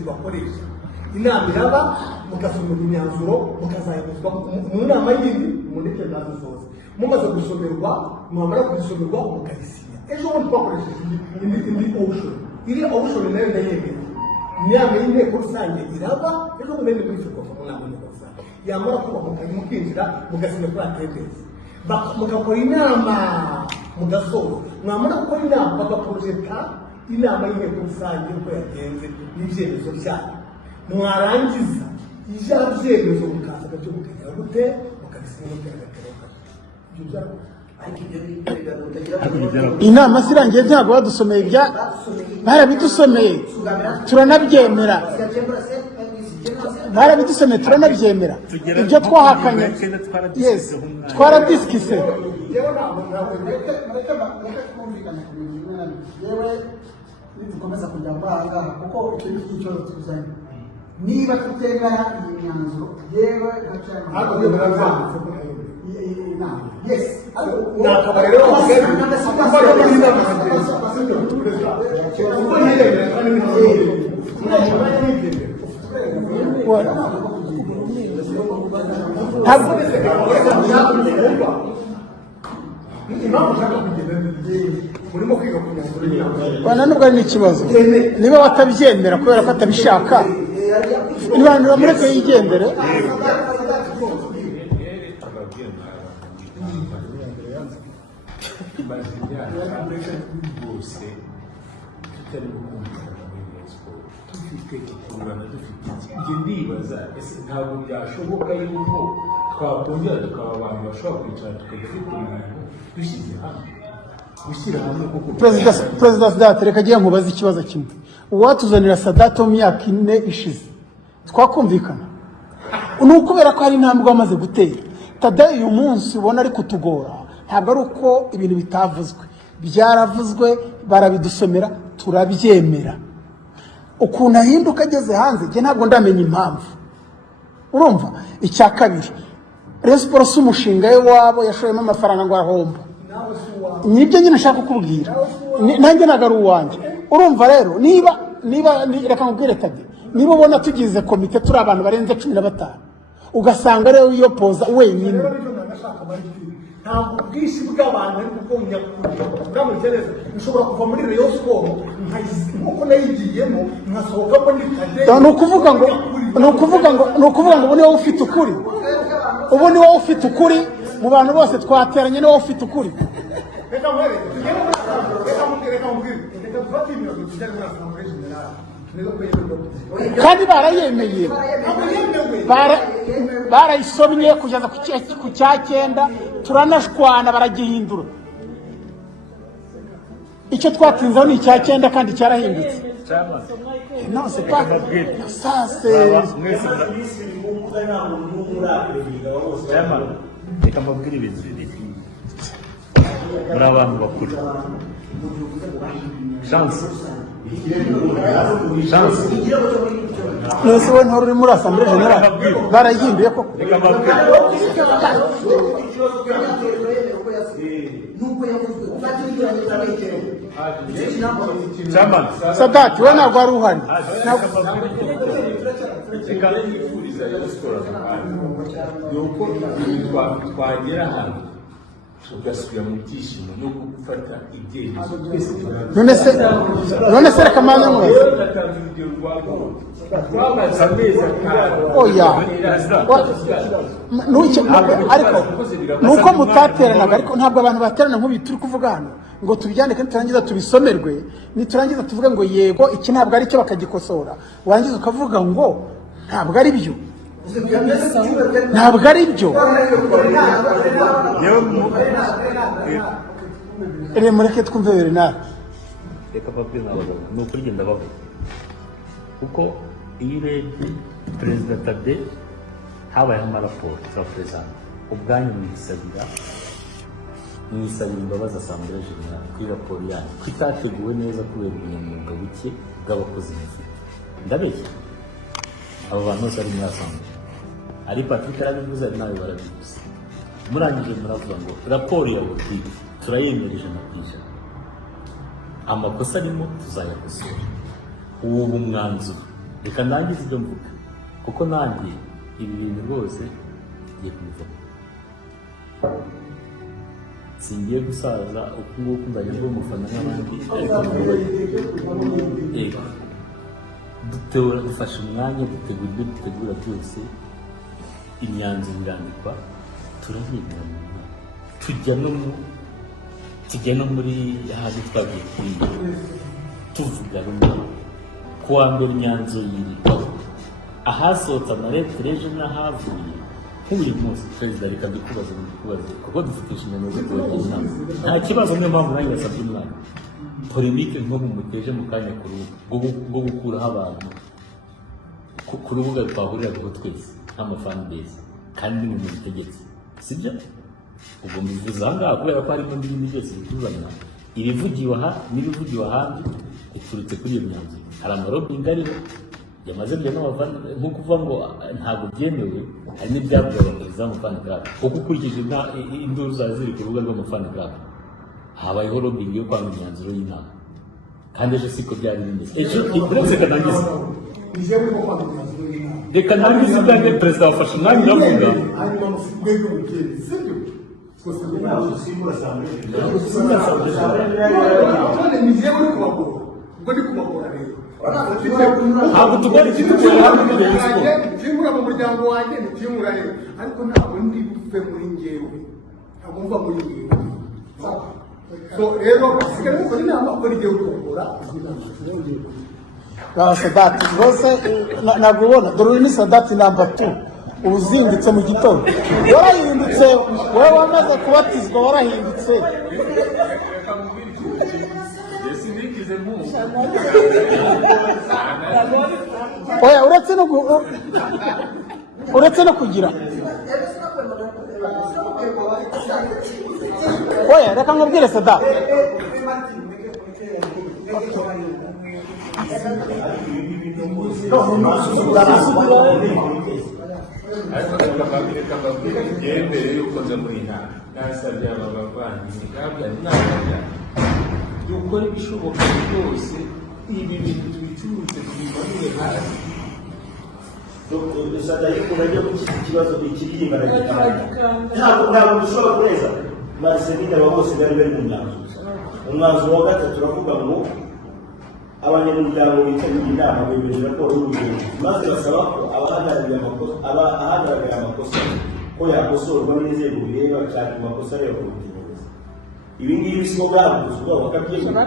polisi bakoresha inama iraba mugasoma imyanzuro mukazayibuzwa mu nama y'indi mundeke nazo zose mumaze gusomerwa mwamara kuzisomerwa mukayisinya ejo bundi twakoresheje indi option iri option nayo ndayemera inama y'inteko rusange iraba ejo bundi ni muri soko mu nama y'inteko rusange yamara kuba mukinjira mugasinya kuri attendance mugakora inama mudasoza mwamara gukora inama bagaprojecta inama y'inteko rusange uko yagenze n'ibyemezo byayo mwarangiza ijabyemezo mukaza byo mukagera gute mukabisinya inama sirangiye ntabwo badusomeye ibya barabidusomeye turanabyemera turanabyemera ibyo twahakanye yes twaradiskise nidukomeza kujya mbanga kuko ikintu cy'ikibazo tuzanye niba tutemera iyi myanzuro yewe yes bana nubwo ari n'ikibazo niba batabyemera kubera ko atabishaka niba mureke yigendere ntabwo byashoboka yuko twakongera tukaba abantu bashobora kwicara tukajya dukora ibintu dushyize hamwe gushyira hamwe kuko perezida Sadate reka agiye nkubaza ikibazo kimwe uwatuzanira Sadate mu myaka 4 ishize twakumvikana ni ukubera ko hari intambwe bamaze gutera Tadei uyu munsi ubona ari kutugora ntabwo ari uko ibintu bitavuzwe byaravuzwe barabidusomera turabyemera ukuntu ahinduka ageze hanze je ntabwo ndamenya impamvu urumva icya kabiri Response umushinga we wabo yashoyemo amafaranga ngo arahomba nibyo nyine nshaka kukubwira nanjye nagaru wanje urumva rero niba reka nkubwire Tadei niba ubona tugize komite turi abantu barenze 15 ugasanga rero iyo poza wenyine ntabwo bwishi bw'abantu ari kugonya bwamugereza bishobora kuva muri Rayon Sport nkuko nayigiyemo nkasohokamo n'ikade ni ukuvuga ngo ubu ni wowe ufite ukuri mu bantu bose twateranye ni wowe ufite ukuri kandi barayemeye barayisomye kugeza ku cya 9 turanashwana baragihindura icyo twatinzeho ni icya 9 kandi cyarahindutse non c'est pas ça c'est reka mbabwire ibintu bibiri muri abantu bakuru chance nose we nturi muri Assemblée Générale barayihinduye koko Sadate we ntabwo ari uhari nuko twagera hano tugasubira mu byishimo no gufata ibyemezo twese none se reka mwana mwe oya ariko nuko mutateranaga ariko ntabwo abantu baterana nk'ubi turi kuvuga hano ngo tubyandike niturangiza tubisomerwe niturangiza tuvuge ngo yego iki ntabwo ari cyo bakagikosora warangiza ukavuga ngo ntabwo ari byo ntabwo ari byo mureke twumve Bernard reka babwire n'abagabo ni ukuri genda bavuga kuko iyo urebye perezida Tadei habayeho amaraporo za perezida ubwanyu mwisabira imbabazi Assemblée Générale kuri raporo yanyu ko itateguwe neza kubera ubunyamwuga buke bw'abakozi mufite ndabeshya abo bantu bose ari muri Assemblée ari Patrick arabivuze ari nawe barabivuze murangije muravuga ngo raporo ya World turayemereje na kwishyura amakosa arimo tuzayakosora ubu mwanzuro reka nangize ibyo mvuga kuko nanjye ibi bintu rwose ngiye kubivamo, singiye gusaza uku nguku nzajya mba umufana nk'abandi, ariko dufashe umwanya dutegura ibyo dutegura byose, imyanzuro irandikwa, turahindura tujya no muri ahandi twagiye kwiga tuvuga rumwe. Ku wa mbere imyanzuro yirikaho, ahasohotse amaletire ejo n'ahavuye nk'uyu munsi. Perezida reka dukubaze kuko dufite inshingano zo kubagira inama, nta kibazo. Niyo mpamvu nanjye nasabye umwana polemike nko mumuteje mu kanya bwo gukuraho abantu ku rubuga twahuriraho twese nk'amafani base kandi ni mu butegetsi, sibyo? ubwo mbivuze aha ngaha kubera ko harimo n'ibindi byose bituzana, ibivugiwe aha n'ibivugiwe ahandi biturutse kuri iyo myanzuro. Hari amarobingi ariho yamaze kujya n'abavandimwe, nko kuvuga ngo ntabwo byemewe, hari n'ibyavuye abakiriza b'amafani club, kuko ukurikije induru zawe ziri ku rubuga rw'amafani club, habayeho robingi yo kwanga imyanzuro y'inama, kandi ejo siko byari bimeze. Ejo uretse kanangiza reka nangize ibyanjye, perezida wafashe umwanya uravuga ntabwo tugana ikintu kimura mu muryango wanjye ntikimura rero, ariko ntabwo ndi buve muri njyewe, ntabwo mva muri njyewe. So rero sigara mukora inama ko rigiye gukora Sadati rwose ntabwo ubona, dore ni Sadati namba 2 ubuzindutse mu gitondo, warahindutse wowe wamaze kubatizwa, warahindutse. Oya, uretse no kugira oya, reka nkubwire Sadati, reka mbabwire mbere y'uko nza muri inama nasabye aba bavandimwe n'abajya dukora ibishoboka byose ibi bintu tubicuruze tubimanure hasi. Dusada yuko najya gukira ikibazo ikiririmba na gitanga ntabwo dushobora kureza Marcelina wa bose bari mu mwanzuro wa gatatu turavuga ngo abanyamuryango bitabiriye inama bemeje raporo y'ubuyobozi, maze basaba ko abahagarariye amakosa ko yakosorwa n'inzego bireba cyane ku makosa areba ku buyobozi. Ibi ngibi siko bwavuzwa bakabyemera.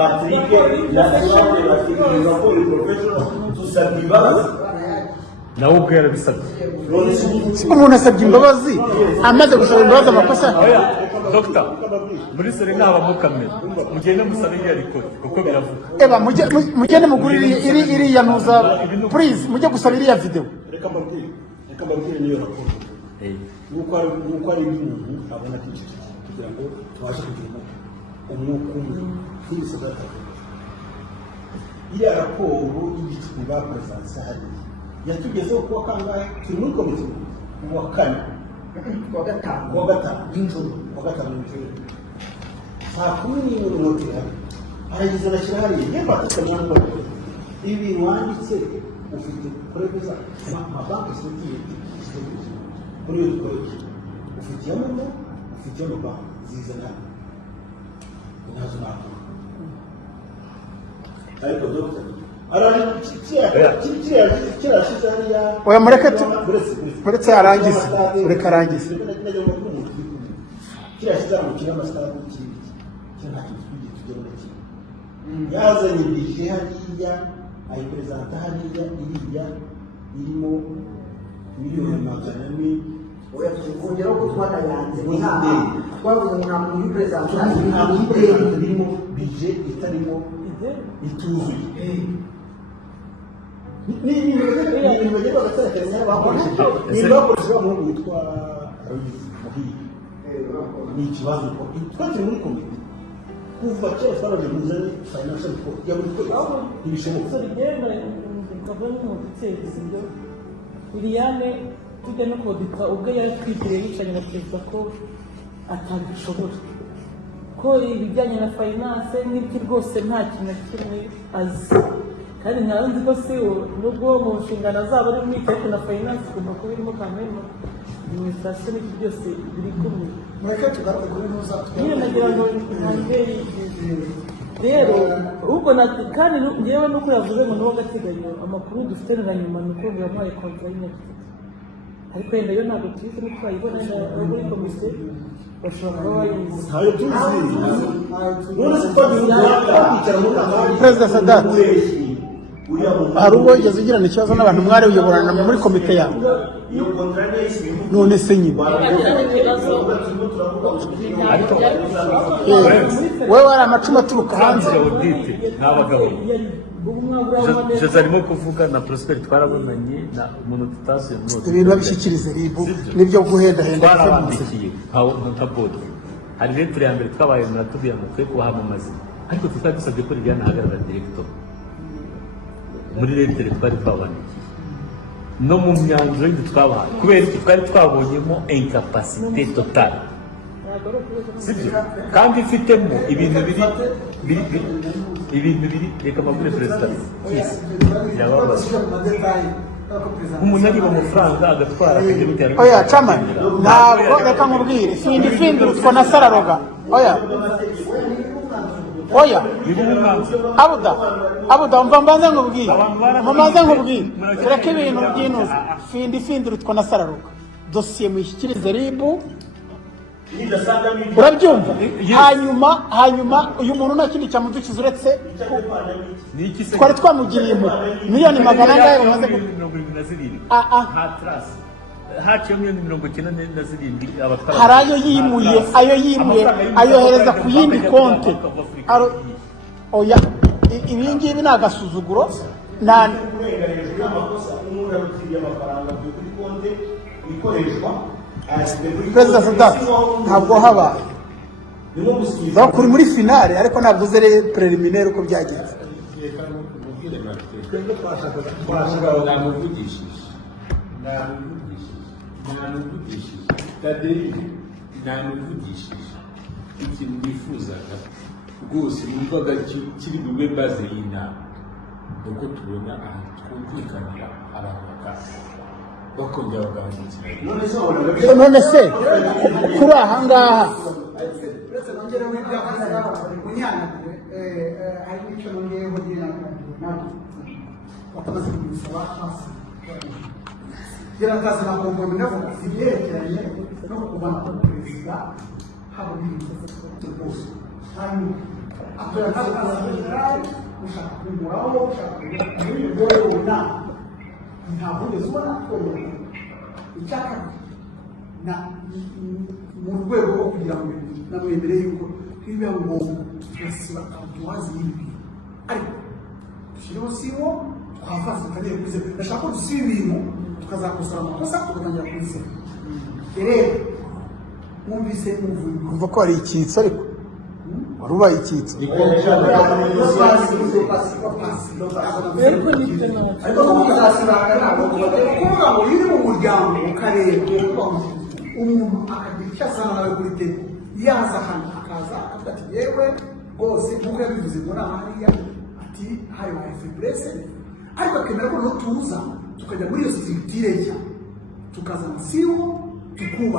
Patrick na Claude bategereza ko iyi professional tusabye imbabazi nawe ubwo yarabisabye. umuntu asabye imbabazi amaze gusaba imbabazi amakosa. Oya Dr. muri sore ntabamukamira, mugende musabe iyo rikoti kuko biravuga. Eba mugende mugurire iriya nuza please, mujye gusaba iriya video. reka mbabwire niyo raporo nuko ari umuntu abona kugira ngo tubashe kugira umwuka umwe n'ibisabwa. Iriya raporo y'igitugu bapresanse hariya yatugezeho kuwa kangahe? Turi muri komite wa kane kuwa gatanu n'ijoro saa 11:00 arageze arashyira hariya yewe batatanya ngo ibi wanditse ufite kurekuza amabanki sitiye muri iyo dukoresha ufitiyemo banki zizana nazo nakora. Ariko Dr. Oya mureke arangize, ureka arangize. yazanye bije hariya ayipresenta hariya iriya irimo miliyoni 400. oya tukongera ko twanayanze twavuze ngo ntabwo muri presenta irimo bije itarimo ituzuye. Ni ibintu bagenda bagatekereza bakoresheje umuhungu witwa ni ikibazo ko twari muri komite kuva kera twaraje muzane financial report ya buri kwezi ibishoboka rigenda ukava no mu guteza ibyo Liliane tujya no kodika ubwo yari twigiriye yicanye na perezida ko atabishobora, ko ibijyanye na finance n'ibyo rwose nta kintu na kimwe azi, kandi ntawe nzi ko siwo nubwo mu nshingano zabo ari umwitete na finance igomba kuba irimo kamena administration n'ibyo byose biri kumwe mureke tugaruke kuri ntuza nyine nagira ngo ntangere rero ubwo kandi ngewe nuko yavuze ngo niwo gateganyo amakuru dufite na nyuma ni uko yamuhaye kontra y'imyaka ariko yenda yo ntabwo tuzi no twayibona muri komisiyo bashobora kuba bayizi ntayo tuzi none se twagiye Perezida Sadat hari ubwo yigeze ugirana ikibazo n'abantu mwari uyoborana muri komite yawe iyo kontrane y'isimu none se nyine wowe wari amacuma aturuka hanze audite n'abagabo Jose arimo kuvuga na Prosper twarabonanye na umuntu tutasuye ibintu babishyikirize ribu nibyo guhendahenda twarabandikiye nka bodo hari leta ya mbere twabaye muratubwira ngo twe kuhamamaza ariko tukaba dusabye ko Liliane ahagarara director muri leta twari twabandikiye no mu myanzuro y'indi twabaye kubera iki twari twabonyemo incapacité totale sibyo kandi ifitemo ibintu biri reka mabure perezida yababaza umuntu ariba amafaranga agatwara akajya bijyana oya chairman ntabwo reka nkubwire findi utwo na sararoga oya abuda mva mbanze nkubwire tureke ibintu by'inuza findi utwo na sararoga dosiye muyishyikirize ribu urabyumva hanyuma uyu muntu nta kindi cyamudukiza uretse twari twamugiriye impuhwe miliyoni 200 bamaze haciye miliyoni 97 abatwara hari ayo yimuye ayohereza ku yindi konti oya ibi ngibi ni agasuzuguro Perezida Sadat ntabwo habaye bakuri muri finale ariko ntabwo uzere preliminaire uko byagenze namuvugishije ikintu nifuzaga rwose numvaga kiri bube baze y'inama nuko tubona ahantu twumvikanira abantu bakongera bagabanukira none se kuri aha ngaha gerageza na kompromi navuga ibyerekeranye no kubana kwa perezida haba n'ibintu byose hanyuma akorera n'akazi generali ushaka kumuraho ushaka kumuraho ubona ntabwo ugeze ubona twemera icyaka mu rwego rwo kugira ngo namwemere yuko biba ngombwa turasiba tuwazi y'ibi ariko dushyiraho siwo twafashe tukagiye kuze ndashaka ko dusiba ibintu tukazakosora amakosa tugatangira kubiseba rero mwumvise muvuye umva ko hari icyitso ariko wari ubaye icyitso ariko muzasibanga ntabwo kuvuga ngo iri mu muryango ukareba umuntu akagira icyo asana nawe kuri tebo yaza hano akaza akavuga ati yewe rwose nk'uko yabivuze muri aha hariya ati hari wa faiblesse ariko akemera ko tuza tukajya muri iyo structure nshya tukazana siwo tukuba